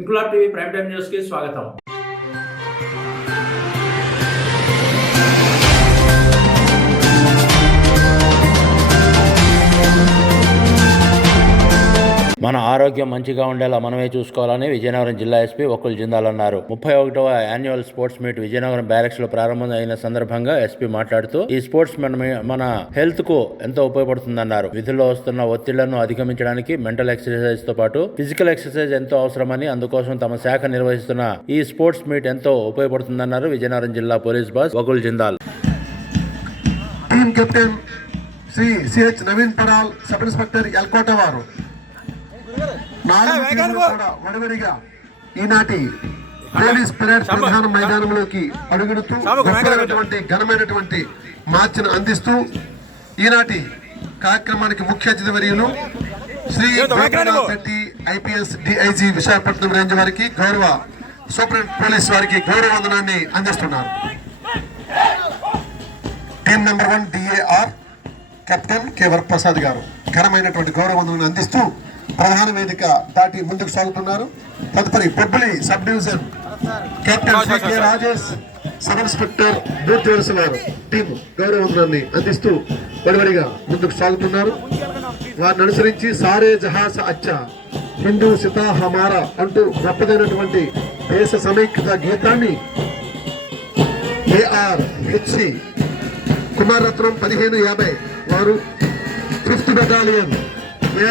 Inquilab TV prime time news కి స్వాగతం. మన ఆరోగ్యం మంచిగా ఉండేలా మనమే చూసుకోవాలని విజయనగరం జిల్లా ఎస్పీ వకుల్ జిందాల్ అన్నారు. 31వ annual sports meet Vizianagaram barracks లో ప్రారంభం అయిన సందర్భంగా ఎస్పీ మాట్లాడుతూ ఈ స్పోర్ట్స్ మన హెల్త్ కు ఎంతో ఉపయోగపడుతుందన్నారు. విధుల్లో వస్తున్న ఒత్తిళ్లను అధిగమించడానికి మెంటల్ ఎక్సర్సైజ్ తో పాటు ఫిజికల్ ఎక్సర్సైజ్ ఎంతో అవసరమని, అందుకోసం తమ శాఖ నిర్వహిస్తున్న ఈ స్పోర్ట్స్ మీట్ ఎంతో ఉపయోగపడుతుందన్నారు విజయనగరం జిల్లా police boss Vakul Jindal. Team captain Shri CH Naveen Padal, sub inspector Elkota వారు వడివడిగా ఈనాటి పోలీస్ పరేడ్ ప్రధాన మైదానంలోకి అడుగుడుతూ ఘనమైనటువంటి మార్చిని అందిస్తూ ఈనాటి కార్యక్రమానికి ముఖ్య అతిథి వర్యులు Shri Reddy IPS DIG Visakhapatnam range వారికి, గౌరవ సూపరింటెండెంట్ పోలీస్ వారికి గౌరవ వందనాన్ని అందిస్తున్నారు. Team number 1 DAR captain K Varaprasad garu ఘనమైనటువంటి గౌరవ వందనాన్ని అందిస్తూ ప్రధాన వేదిక దాటి ముందుకు సాగుతున్నారు. తదుపరి Bobbili sub division captain K Rajesh, sub inspector booth వారు టీం గౌరవ వందనాన్ని అందిస్తూ వడివడిగా ముందుకు సాగుతున్నారు. వారిని అనుసరించి సారే జహాస అచ్చా హిందూ సితా హమారా అంటూ గొప్పదైనటువంటి దేశ సమైక్యత గీతాన్ని ARHC కుమార్ రత్నం 1550 వారు, 5th battalion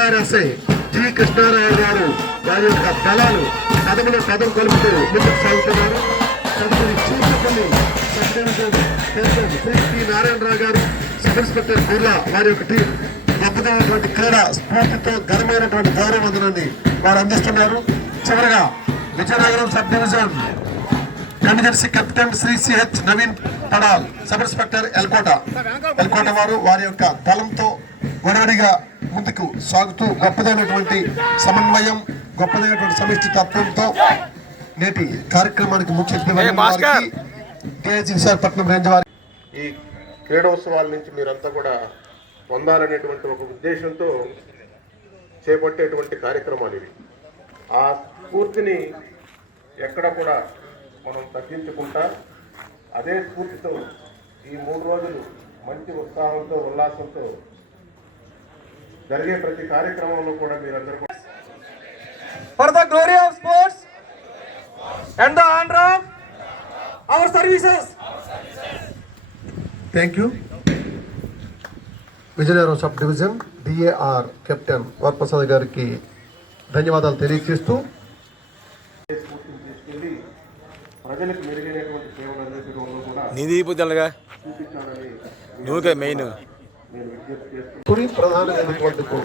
ARSI G Krishnarayana గారు వారి యొక్క దళాలు పదములో పదం కలుపుతూ ముందుకు సాగుతున్నారు. తదుపరి చీకపల్లి శ్రీ నారాయణరావు గారు, సబ్ ఇన్స్పెక్టర్ బిర్లా వారి యొక్క టీం గొప్పదైనటువంటి క్రీడా స్ఫూర్తితో ఘనమైనటువంటి గౌరవ వందనాన్ని వారు అందిస్తున్నారు. చివరగా Vizianagaram sub division contingency captain Shri CH Naveen Padal, sub inspector Elkota వారు వారి యొక్క దళంతో వడివడిగా ముందుకు సాగుతూ గొప్పదైనటువంటి సమన్వయం, గొప్పదైనటువంటి సమిష్టి తత్వంతో నేటి కార్యక్రమానికి ముఖ్య అతిథి డిఐజీ విశాఖపట్నం రేంజ్ వారి ఈ క్రీడోత్సవాల నుంచి మీరంతా కూడా పొందాలనేటువంటి ఒక ఉద్దేశంతో చేపట్టేటువంటి కార్యక్రమాలు ఇవి. ఆ స్ఫూర్తిని ఎక్కడ కూడా మనం తగ్గించుకుంటా అదే స్ఫూర్తితో ఈ 3 రోజులు మంచి ఉత్సాహంతో ఉల్లాసంతో జరిగే ప్రతి కార్యక్రమంలో కూడా మీరందరూ for the glory of sports and the honor of our services. Thank you. Vizianagaram sub division DAR captain Varaprasad గారికి ధన్యవాదాలు తెలియజేస్తూ తీసుకెళ్ళి ప్రజలకు మెరుగైనటువంటి సేవలు అందించడంలో కూడా చూపించాలని మెయిన్ నేను విజ్ఞప్తి చేస్తున్నాను. ప్రధాన వేదికకు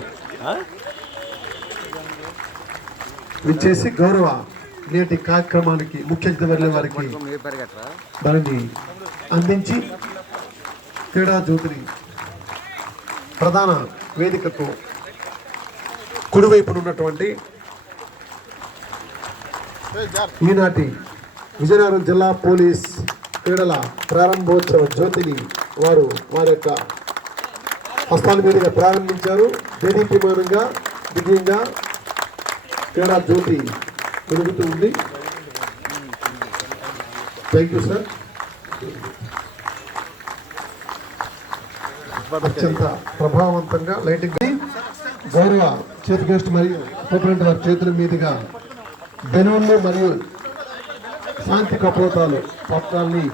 విచ్చేసి గౌరవ నేటి కార్యక్రమానికి ముఖ్య అతిథి వర్యుల వారికి దానిని అందించి క్రీడా జ్యోతిని ప్రధాన వేదికకు కుడివైపున ఉన్నటువంటి ఈనాటి విజయనగరం జిల్లా పోలీస్ క్రీడల ప్రారంభోత్సవ జ్యోతిని వారి యొక్క హస్తాల మీదుగా ప్రారంభించారు. దేదీప్యమానంగా దివ్యంగా క్రీడా జ్యోతి వెలుగుతూ ఉంది. Thank you sir. అత్యంత ప్రభావవంతంగా లైటింగ్ గౌరవ చీఫ్ గెస్ట్ మరియు సూపరింటెండెంట్ వారి చేతుల మీదుగా బెలూన్లు మరియు శాంతి కపోతాలు పత్రాల్ని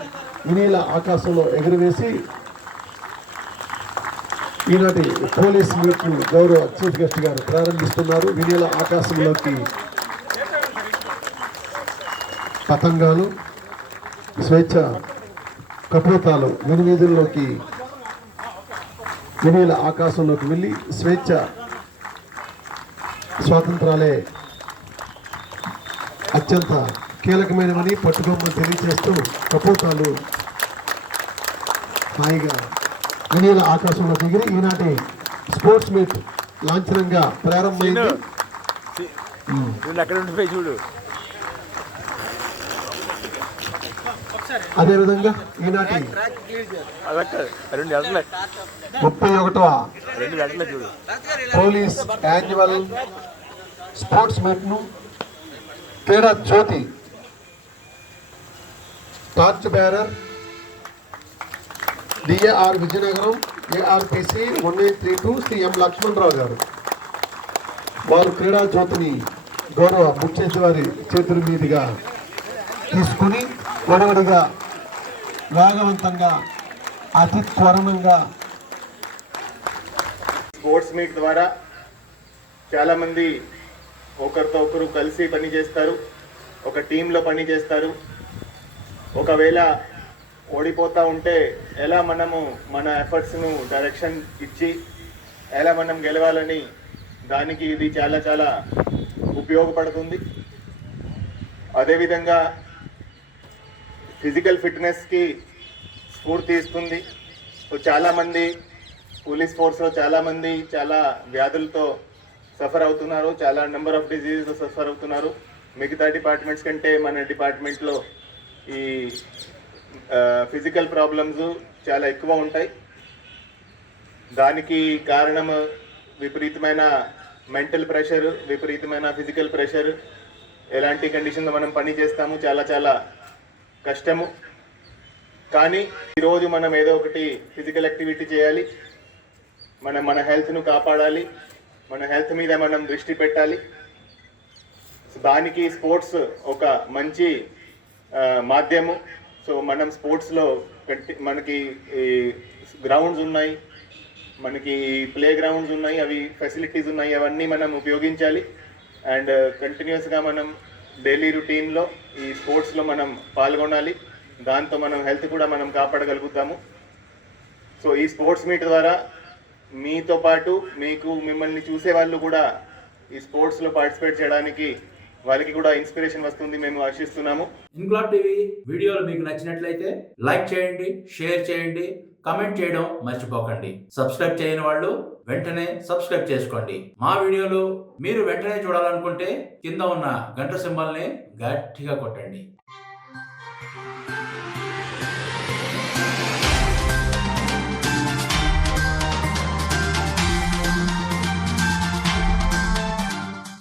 వినీల ఆకాశంలో ఎగురవేసి ఈనాటి పోలీస్ మీట్ గౌరవ చీఫ్ గెస్ట్ గారు ప్రారంభిస్తున్నారు. వినీల ఆకాశంలోకి పతంగాలు, స్వేచ్ఛ కపోతాలు వినివీధుల్లోకి వినీల ఆకాశంలోకి వెళ్ళి స్వేచ్ఛ స్వాతంత్రాలే అత్యంత కీలకమైనవని పట్టుకోమని తెలియజేస్తూ కపోతాలు హాయిగా వినీల ఆకాశంలో దిగి ఈనాటి స్పోర్ట్స్ మీట్ లాంఛనంగా ప్రారంభమైంది. చూడు అదేవిధంగా ఈనాటి 31వ పోలీస్ యాన్యువల్ స్పోర్ట్స్ మీట్ను క్రీడా జ్యోతి torch bearer DAR Vizianagaram ARPC 1832 Shri M Lakshmanarao గారు వారు క్రీడా జ్యోతిని గౌరవ ముఖ్యమంత్రి వారి చేతుల మీదుగా తీసుకుని వడవడిగా వేగవంతంగా అతి త్వరణంగా స్పోర్ట్స్ మీట్ ద్వారా చాలామంది ఒకరితో ఒకరు కలిసి పని చేస్తారు, ఒక టీంలో పని చేస్తారు. ఒకవేళ ఓడిపోతూ ఉంటే ఎలా మనము మన ఎఫర్ట్స్ను డైరెక్షన్ ఇచ్చి ఎలా మనం గెలవాలని దానికి ఇది చాలా చాలా ఉపయోగపడుతుంది. అదేవిధంగా ఫిజికల్ ఫిట్నెస్కి స్ఫూర్తి ఇస్తుంది. చాలామంది పోలీస్ ఫోర్స్లో చాలామంది చాలా వ్యాధులతో సఫర్ అవుతున్నారు, చాలా నెంబర్ ఆఫ్ డిజీజెస్ సఫర్ అవుతున్నారు. మిగతా డిపార్ట్మెంట్స్ కంటే మన డిపార్ట్మెంట్లో ఈ ఫిజికల్ ప్రాబ్లమ్స్ చాలా ఎక్కువ ఉంటాయి. దానికి కారణం విపరీతమైన మెంటల్ ప్రెషర్, విపరీతమైన ఫిజికల్ ప్రెషర్. ఎలాంటి కండిషన్లో మనం పని చేస్తాము, చాలా చాలా కష్టము. కానీ ఈరోజు మనం ఏదో ఒకటి ఫిజికల్ యాక్టివిటీ చేయాలి, మన హెల్త్ను కాపాడాలి, మన హెల్త్ మీద మనం దృష్టి పెట్టాలి. దానికి స్పోర్ట్స్ ఒక మంచి మాధ్యము. సో మనం స్పోర్ట్స్లో మనకి గ్రౌండ్స్ ఉన్నాయి, మనకి ప్లే గ్రౌండ్స్ ఉన్నాయి, అవి ఫెసిలిటీస్ ఉన్నాయి, అవన్నీ మనం ఉపయోగించాలి. అండ్ కంటిన్యూస్గా మనం డైలీ రొటీన్లో ఈ స్పోర్ట్స్లో మనం పాల్గొనాలి. దాంతో మనం హెల్త్ కూడా మనం కాపాడగలుగుతాము. సో ఈ స్పోర్ట్స్ మీట్ ద్వారా మీతో పాటు మిమ్మల్ని చూసే వాళ్ళు కూడా ఈ స్పోర్ట్స్లో పార్టిసిపేట్ చేయడానికి వాళ్ళకి కూడా ఇన్స్పిరేషన్ వస్తుంది మేము ఆశిస్తున్నాము. ఇన్క్లాబ్ టీవీ వీడియోలు మీకు నచ్చినట్లయితే లైక్ చేయండి, షేర్ చేయండి, కమెంట్ చేయడం మర్చిపోకండి. సబ్స్క్రైబ్ చేయని వాళ్ళు వెంటనే సబ్స్క్రైబ్ చేసుకోండి. మా వీడియోలు మీరు వెంటనే చూడాలనుకుంటే కింద ఉన్న గంట సింబల్ని గట్టిగా కొట్టండి.